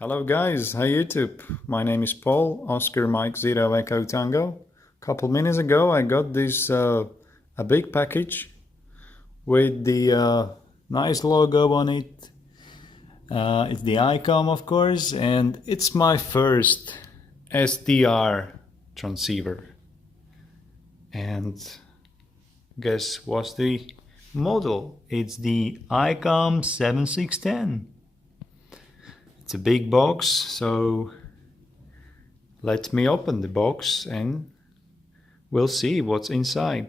Hello guys, hi YouTube. My name is Paul, Oscar Mike Zero Echo Tango. A couple minutes ago I got this a big package with the nice logo on it. It's the ICOM of course, and it's my first SDR transceiver. And guess what's the model? It's the ICOM 7610. It's a big box, so let me open the box and we'll see what's inside.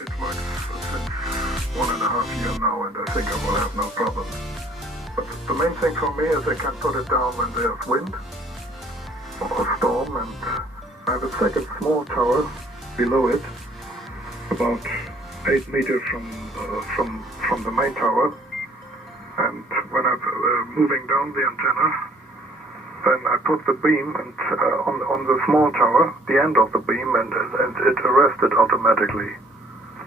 It works since 1.5 years now, and I think I will have no problem. But the main thing for me is I can put it down when there's wind or storm, and I have a second small tower below it, about 8 meters from the main tower. And when I'm moving down the antenna, then I put the beam and on the small tower, the end of the beam, and it arrested automatically.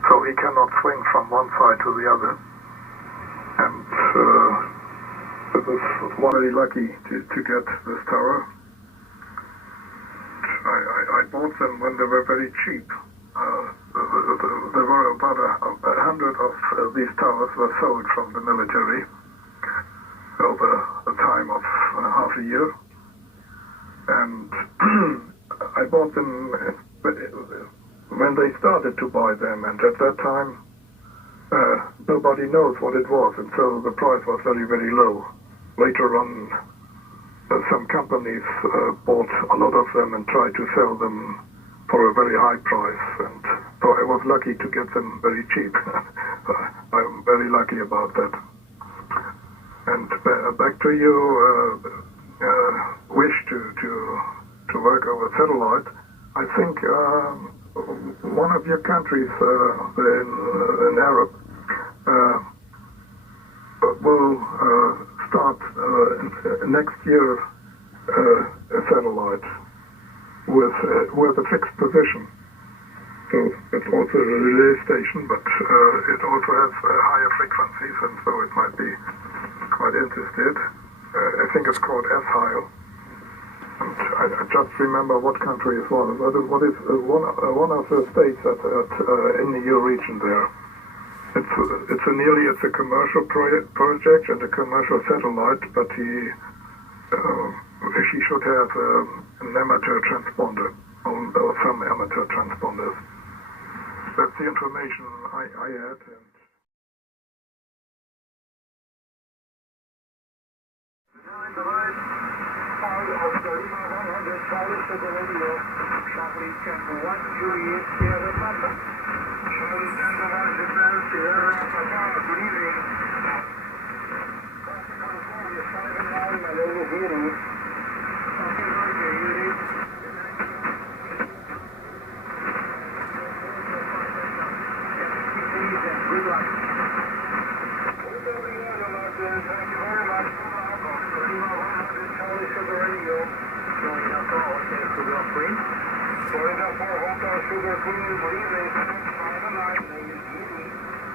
So he cannot swing from one side to the other. And I was really lucky to get this tower. I bought them when they were very cheap. There were about 100 of these towers were sold from the military over a time of half a year. And I bought them when they started to buy them, and at that time nobody knows what it was, and so the price was very, very low. Later on, some companies bought a lot of them and tried to sell them for a very high price, and so I was lucky to get them very cheap. I'm very lucky about that. And back to your wish to work over satellite, I think one of your countries in Europe will start next year a satellite with a fixed position. So it's also a relay station, but it also has higher frequencies, and so it might be quite interested. I think it's called S-Hile. And I just remember what country it was. What is one of the states in the EU region there. It's a commercial project and a commercial satellite, but he should have an amateur transponder or some amateur transponders. That's the information I had.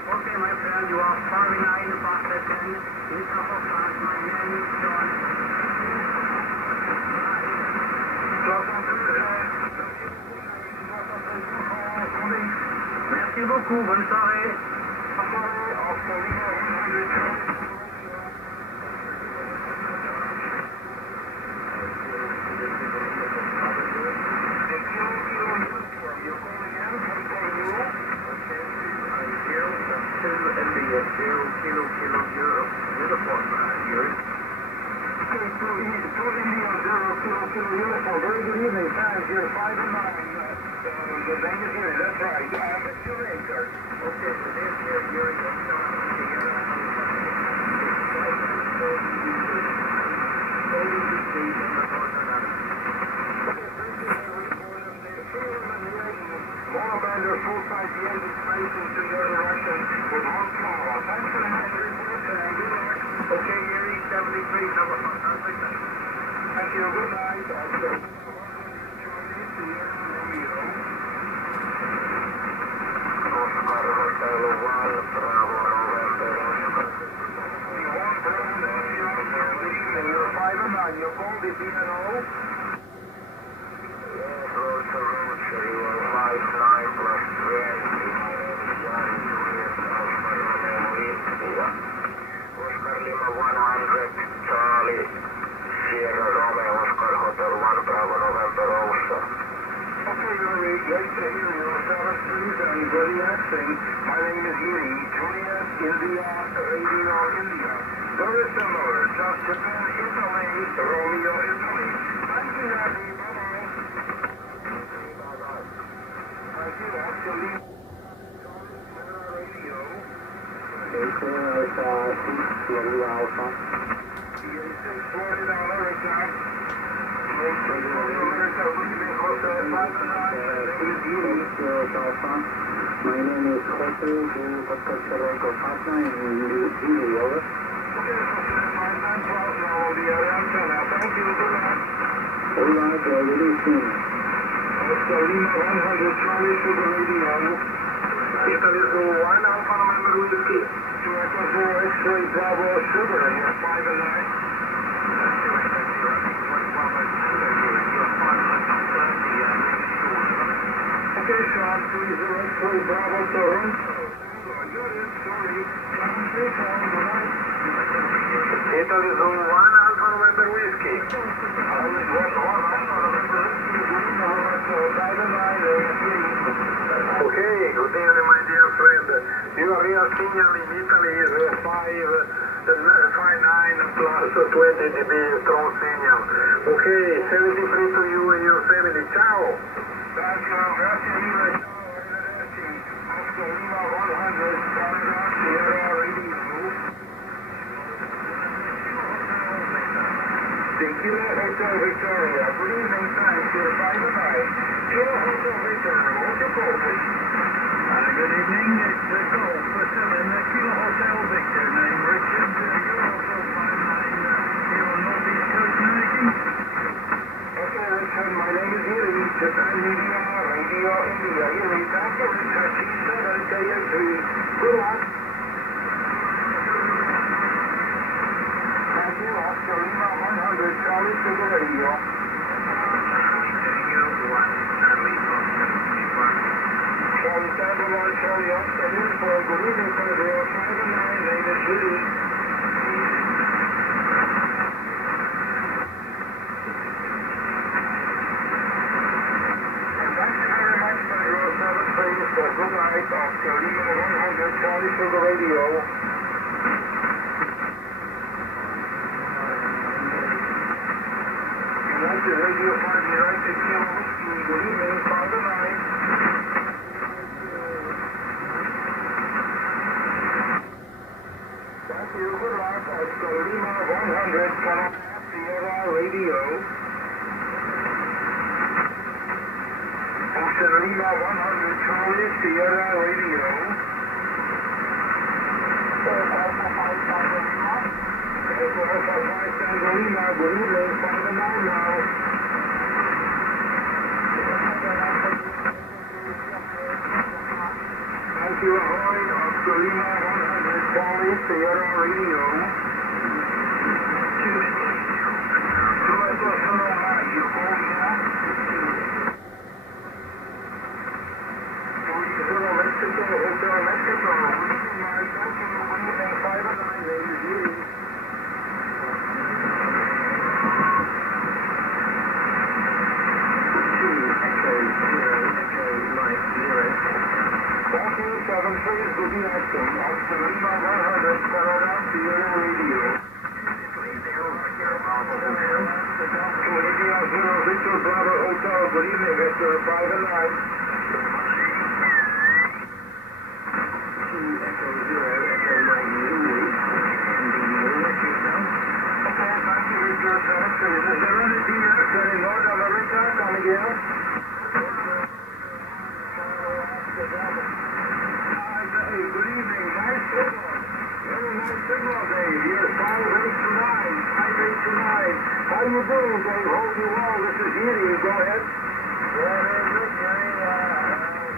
Okay, my friend, you are far behind the box at 10. In top of class, my name is John. Merci beaucoup, bonne soirée. Very good evening, fans. You're 5 and 9. The bank is here. That's right. It's your name, sir. Okay, so this here, you're Monobander full-size engine racing to your direction with one power. Thanks for the nice report. Okay, Erie 73, number 1. Thank you. Good night. You're 5 and 9. Your phone is DNO. Oscar Lima 100, Charlie, Sierra Romeo, Oscar Hotel 1, Bravo November Oscar. Okay, Yuri, great to hear you. Sarah Street and Zodiac Singh. My name is Yuri, Juliet, India, Radio India. Very similar, just Japan, Italy, Romeo, Italy. Thank you, Yuri. Bye-bye. Thank you, actually. Radio. Alpha. My name is Jose, the Hotel Echo Papa in Italy, over. Alright, really soon. Oscar Lima 100, Charlie to the radio. Italy is 1 Alpha November Whiskey. To Echo 4 X-ray Bravo Sugar, and you're 5 and 9. Okay, Sean, 30 X-ray Bravo Toronto. Italy is 1 Alpha November Whiskey. Okay, good evening, my dear friend. Your real signal in Italy is 559 plus 20 dB strong signal. Okay, 73 to you and your family. Ciao. Grazie mille. Oscar Lima 100, Sierra Radio. Tequila Hotel Victoria. Good evening, thanks. You're 5 and 9. Kilo Hotel Victoria. What's your call, please? Good evening, it's the call for selling the Kilo Hotel Victor, name Richard, Euro 459, Kilo Northeast Good luck. Thank you. Oscar Lima 100, Charlie to the radio. Charlie Tango 1, Charlie Oscar Uniform. Good evening, sir. 059, name is Judy. Good night, Oscar Lima 100, Charlie to the radio. United Radio 5, United Kilo Whiskey, good evening, Father Night. Thank you, good luck, Oscar Lima 100, Canada Sierra Radio. Oscar Lima 100, Charlie Sierra Radio. Alpha 5 Tango Lima, good evening, Father Night now. Thank you, ahoy, Oscar Lima 100, Charlie Sierra Radio. Hotel Mexico. Thank you. Good evening, 5 and 9, ladies, Judy. Thank you, 7 please, good evening. Oscar Lima 100, Canada Sierra Radio. 280 Victor Bravo Hotel, good evening, Victor, 5 and 9. Is there any DX in North America coming in? Good evening, nice signal. Very nice signal, Dave. You're 5829, 5829. How you doing, Dave? Hope you well. This is Edie. Go ahead. Yeah, very good, Jerry.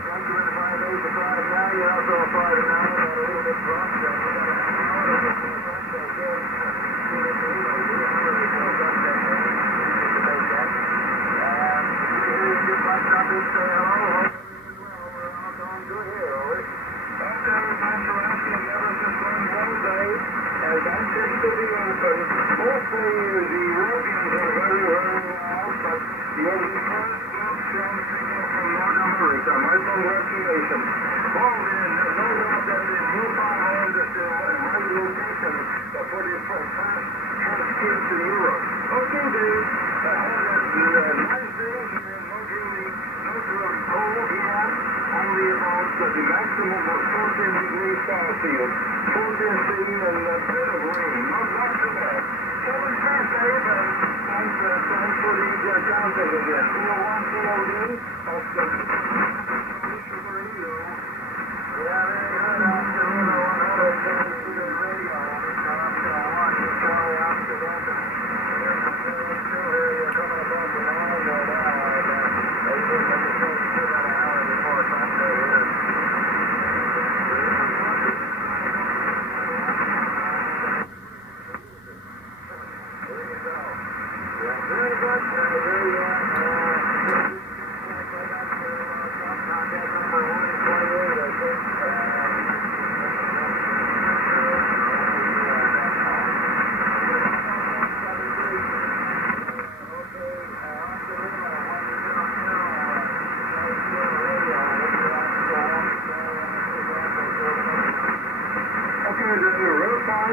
Thank you in the 5 days to 5 now. You're also a 5 now. A little bit drunk. We got the maximum of 14 degrees Celsius, 14 city and a bit of rain. Not too bad. So we can't save and thanks for the counting again. 201 COD of the radio. Yeah, very good. Oscar Lima 100 to the radio. Oscar 1, Charlie Oscar Delta. You're coming above the line right now. They did make a change to that an hour before Sunday here.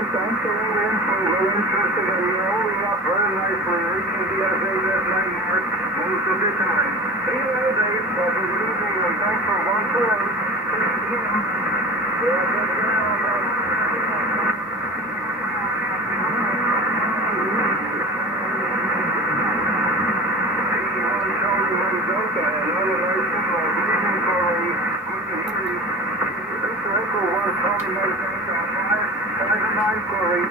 Thanks for all the info. We're interested and you're holding up very nicely, reaching the FAS 9 mark most of the time. See you later, Dave. Have a good evening and thanks for 148. Thank you. Yeah, good job. 81 Charlie Mike Delta, another nice signal. Good evening, Corey. Good to hear you. Victor Echo 1 Charlie Mike Delta, 5 and 9, Corey.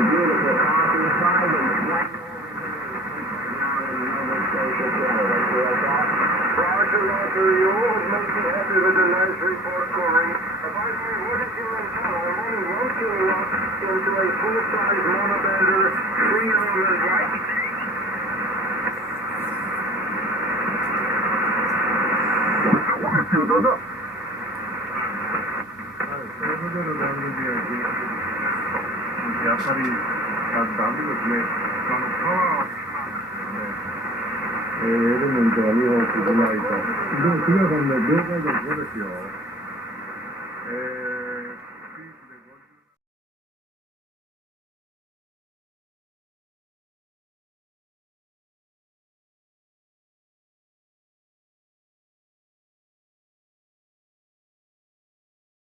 Beautiful coffee, 5 and 20. Roger, sure you always make me happy with a nice report, Corey. If I hear what is your antenna, I'm running 1 kilowatt into a full-size monobender 3-element light.どうぞ。それぞれの番組はやっぱりダメですね。パワーエレメントが2本続かないと。でも杉谷さんの了解度5ですよ。